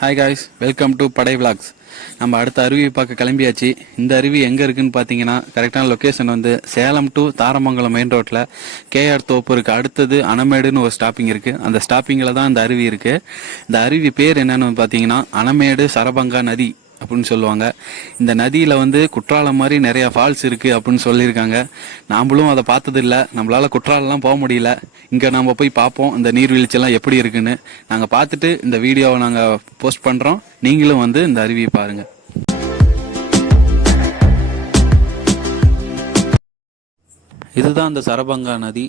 Hi guys, welcome to படை vlogs. நம்ம அடுத்த அருவியை பார்க்க கிளம்பியாச்சு. இந்த அருவி எங்கே இருக்குன்னு பார்த்தீங்கன்னா, கரெக்டான லொக்கேஷன் வந்து சேலம் டு தாரமங்கலம் மெயின் ரோட்டில் கேஆர் தோப்பு இருக்குது. அடுத்தது அணமேடுன்னு ஒரு ஸ்டாப்பிங் இருக்குது. அந்த ஸ்டாப்பிங்கில் தான் இந்த அருவி இருக்குது. இந்த அருவி பேர் என்னன்னு பார்த்தீங்கன்னா அணமேடு சரபங்கா நதி அப்படின்னு சொல்லுவாங்க. இந்த நதியில் வந்து குற்றாலம் மாதிரி நிறைய ஃபால்ஸ் இருக்குது அப்படின்னு சொல்லியிருக்காங்க. நாம்ளும் அதை பார்த்ததில்ல, நம்மளால் குற்றாலம்லாம் போக முடியல. இங்கே நம்ம போய் பார்ப்போம் இந்த நீர்வீழ்ச்சியெல்லாம் எப்படி இருக்குன்னு. நாங்கள் பார்த்துட்டு இந்த வீடியோவை நாங்கள் போஸ்ட் பண்ணுறோம். நீங்களும் வந்து இந்த அருவியை பாருங்கள். இதுதான் இந்த சரபங்கா நதி.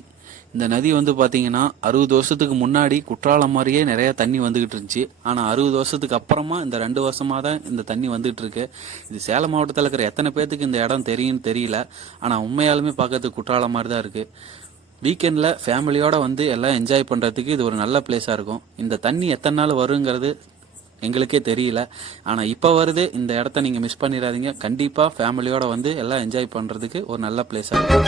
இந்த நதி வந்து பார்த்தீங்கன்னா 60 வருஷத்துக்கு முன்னாடி குற்றாலம் மாதிரியே நிறைய தண்ணி வந்துகிட்டு இருந்துச்சு. ஆனால் 60 வருஷத்துக்கு அப்புறமா இந்த 2 வருஷமாக தான் இந்த தண்ணி வந்துட்டு இருக்கு. இது சேலம் மாவட்டத்தில் இருக்கிற எத்தனை பேர்த்துக்கு இந்த இடம் தெரியும்னு தெரியல. ஆனால் உண்மையாலுமே பார்க்கறதுக்கு குற்றாலம் மாதிரி தான் இருக்குது. வீக்கெண்டில் ஃபேமிலியோட வந்து எல்லாம் என்ஜாய் பண்ணுறதுக்கு இது ஒரு நல்ல பிளேஸாக இருக்கும். இந்த தண்ணி எத்தனை நாள் வருங்கிறது எங்களுக்கே தெரியல. ஆனால் இப்போ வருது. இந்த இடத்த நீங்கள் மிஸ் பண்ணிடாதீங்க. கண்டிப்பாக ஃபேமிலியோட வந்து எல்லாம் என்ஜாய் பண்ணுறதுக்கு ஒரு நல்ல பிளேஸாக இருக்கும்.